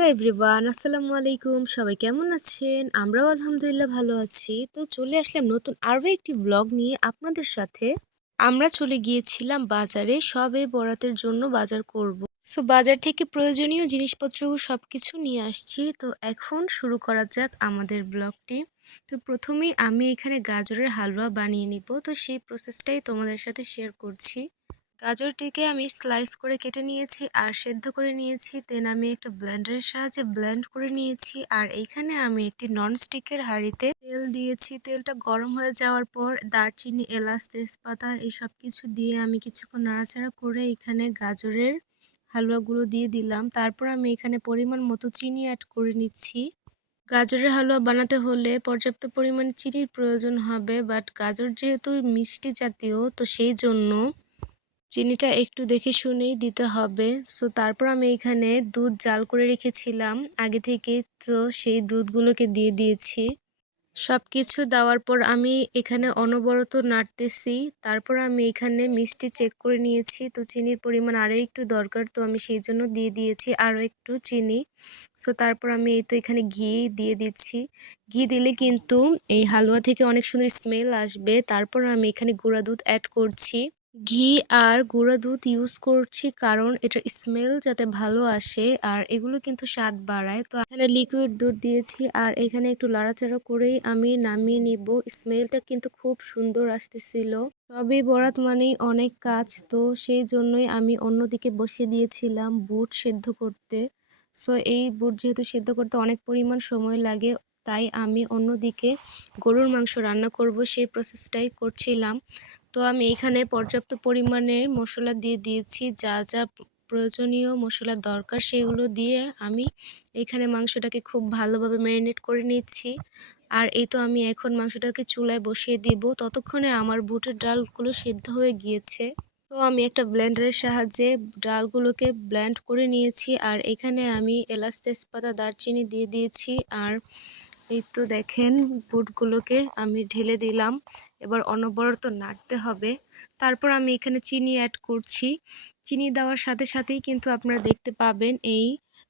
Hello everyone, আসসালামু আলাইকুম। সবাই কেমন আছেন? আমরাও আলহামদুলিল্লাহ ভালো আছি। তো চলে আসলাম নতুন আরও একটি ব্লগ নিয়ে আপনাদের সাথে। আমরা চলে গিয়েছিলাম বাজারে, সবে বরাতের জন্য বাজার করব। সো বাজার থেকে প্রয়োজনীয় জিনিসপত্র সব কিছু নিয়ে আসছি। তো এখন শুরু করা যাক আমাদের ব্লগটি তো প্রথমেই আমি এখানে গাজরের হালুয়া বানিয়ে নিব। তো সেই প্রসেসটাই তোমাদের সাথে শেয়ার করছি। গাজরটিকে আমি স্লাইস করে কেটে নিয়েছি আর সেদ্ধ করে নিয়েছি। দেন আমি একটা ব্লেন্ডারের সাহায্যে ব্লেন্ড করে নিয়েছি আর এইখানে আমি একটি ননস্টিকের হাঁড়িতে তেল দিয়েছি। তেলটা গরম হয়ে যাওয়ার পর দারচিনি, এলাচ, তেজপাতা এই সব কিছু দিয়ে আমি কিছুক্ষণ নাড়াচাড়া করে এখানে গাজরের হালুয়াগুলো দিয়ে দিলাম। তারপর আমি এখানে পরিমাণ মতো চিনি অ্যাড করে নিচ্ছি। গাজরের হালুয়া বানাতে হলে পর্যাপ্ত পরিমাণ চিনির প্রয়োজন হবে বাট গাজর যেহেতু মিষ্টি জাতীয়, তো সেই জন্য চিনিটা একটু দেখে শুনেই দিতে হবে। সো তারপর আমি এখানে দুধ জাল করে রেখেছিলাম। আগে থেকে তো সেই দুধগুলোকে দিয়ে দিয়েছি। সব কিছু দেওয়ার পর আমি এখানে অনবরত নাড়তেছি। তারপর আমি এখানে মিষ্টি চেক করে নিয়েছি। তো চিনির পরিমাণ আরও একটু দরকার, তো আমি সেই জন্য দিয়ে দিয়েছি আরও একটু চিনি। সো তারপর আমি এই তো এখানে ঘি দিয়ে দিচ্ছি। ঘি দিলে কিন্তু এই হালুয়া থেকে অনেক সুন্দর স্মেল আসবে। তারপর আমি এখানে গুঁড়া দুধ অ্যাড করছি। ঘি আর গুঁড়া দুধ ইউজ করছি কারণ এটার স্মেল যাতে ভালো আসে আর এগুলো কিন্তু স্বাদ বাড়ায়। তো এখানে লিকুইড দুধ দিয়েছি আর এখানে একটু লাড়াচাড়া করেই আমি নামিয়ে নিব। স্মেলটা কিন্তু খুব সুন্দর আসতেছিল। সবই বরাত মানেই অনেক কাজ, তো সেই জন্যই আমি অন্যদিকে বসিয়ে দিয়েছিলাম বুট সেদ্ধ করতে। সো এই বুট যেহেতু সেদ্ধ করতে অনেক পরিমাণ সময় লাগে, তাই আমি অন্যদিকে গরুর মাংস রান্না করব সেই প্রসেসটাই করছিলাম। তো আমি এখানে পর্যাপ্ত পরিমাণে মশলা দিয়ে দিয়েছি। যা যা প্রয়োজনীয় মশলার দরকার সেগুলো দিয়ে আমি এখানে মাংসটাকে খুব ভালোভাবে ম্যারিনেট করে নিচ্ছি। আর এই তো আমি এখন মাংসটাকে চুলায় বসিয়ে দিব। ততক্ষণে আমার বুটের ডালগুলো সিদ্ধ হয়ে গিয়েছে। তো আমি একটা ব্লেন্ডারের সাহায্যে ডালগুলোকে ব্লেন্ড করে নিয়েছি। আর এখানে আমি এলাচ তেজপাতা, দারচিনি দিয়ে দিয়েছি। আর এই তো দেখেন বুটগুলোকে আমি ঢেলে দিলাম। এবার অনবরত নাড়তে হবে। তারপর আমি এখানে চিনি অ্যাড করছি। চিনি দেওয়ার সাথে সাথেই কিন্তু আপনারা দেখতে পাবেন এই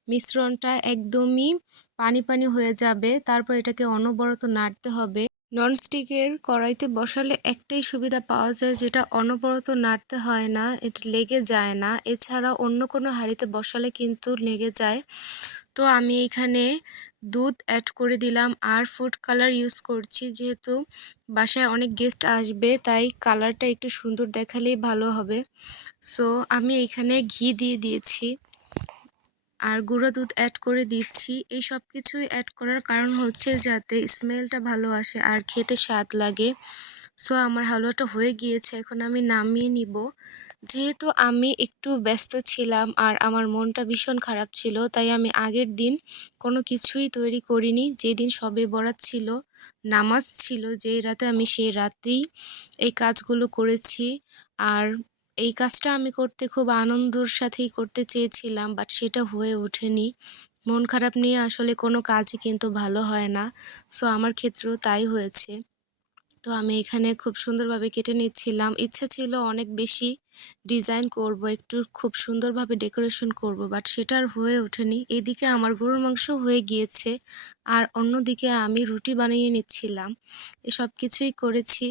মিশ্রণটা একদমই পানি পানি হয়ে যাবে। তারপর এটাকে অনবরত নাড়তে হবে। ননস্টিকের কড়াইতে বসালে একটাই সুবিধা পাওয়া যায় যেটা অনবরত নাড়তে হয় না, এটা লেগে যায় না। এছাড়া অন্য কোনো হাঁড়িতে বসালে কিন্তু লেগে যায়। তো আমি এখানে দুধ অ্যাড করে দিলাম আর ফুড কালার ইউজ করছি যেহেতু বাসায় অনেক গেস্ট আসবে, তাই কালারটা একটু সুন্দর দেখালেই ভালো হবে। সো আমি এখানে ঘি দিয়ে দিয়েছি আর গুঁড়ো দুধ অ্যাড করে দিচ্ছি। এই সব কিছুই অ্যাড করার কারণ হচ্ছে যাতে স্মেলটা ভালো আসে আর খেতে স্বাদ লাগে। সো আমার হালুয়াটা হয়ে গিয়েছে, এখন আমি নামিয়ে নিব। যেহেতু আমি একটু ব্যস্ত ছিলাম আর আমার মনটা ভীষণ খারাপ ছিল, তাই আমি আগের দিন কোনো কিছুই তৈরি করিনি। যেদিন সবে বরাত ছিল, নামাজ ছিল যে রাতে আমি সেই রাতেই এই কাজগুলো করেছি। আর এই কাজটা আমি করতে খুব আনন্দর সাথেই করতে চেয়েছিলাম, বাট সেটা হয়ে ওঠেনি। মন খারাপ নিয়ে আসলে কোনো কাজই কিন্তু ভালো হয় না। সো আমার ক্ষেত্রেও তাই হয়েছে। তো আমি এখানে খুব সুন্দরভাবে কেটে নিচ্ছিলাম। ইচ্ছা ছিল অনেক বেশি ডিজাইন করব, একটু খুব সুন্দরভাবে ডেকোরেশন করব, বাট সেটা আর হয়ে ওঠেনি। এদিকে আমার গরুর মাংস হয়ে গিয়েছে আর অন্যদিকে আমি রুটি বানিয়ে নিচ্ছিলাম। এসব কিছুই করেছি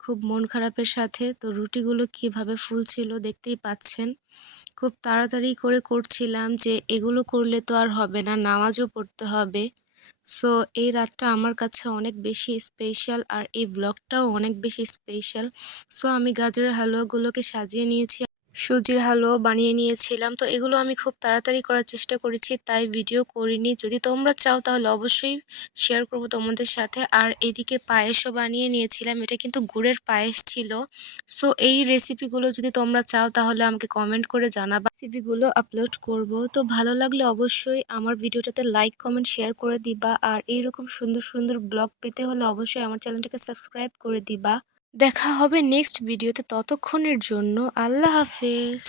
খুব মন খারাপের সাথে। তো রুটিগুলো কীভাবে ফুলছিল দেখতেই পাচ্ছেন। খুব তাড়াতাড়ি করে করছিলাম যে এগুলো করলে তো আর হবে না, নামাজও পড়তে হবে। সো এই রাতটা আমার কাছে অনেক বেশি স্পেশাল আর এই ব্লগটাও অনেক বেশি স্পেশাল সো আমি গাজরের হালুয়াগুলোকে সাজিয়ে নিয়েছি সুজির হালুয়া বানিয়ে নিয়েছিলাম। তো এগুলো আমি খুব তাড়াতাড়ি করার চেষ্টা করেছি, তাই ভিডিও করিনি। যদি তোমরা চাও তাহলে অবশ্যই শেয়ার করব তোমাদের সাথে। আর এদিকে পায়েসও বানিয়ে নিয়েছিলাম, এটা কিন্তু গুড়ের পায়েস ছিল। সো এই রেসিপিগুলো যদি তোমরা চাও তাহলে আমাকে কমেন্ট করে জানাবা। রেসিপিগুলো আপলোড করব। তো ভালো লাগলে অবশ্যই আমার ভিডিওটাতে লাইক কমেন্ট শেয়ার করে দিবা। আর এইরকম সুন্দর সুন্দর ব্লগ পেতে হলে অবশ্যই আমার চ্যানেলটাকে সাবস্ক্রাইব করে দিবা। দেখা হবে নেক্সট ভিডিওতে ততক্ষণের জন্য আল্লাহ হাফেজ।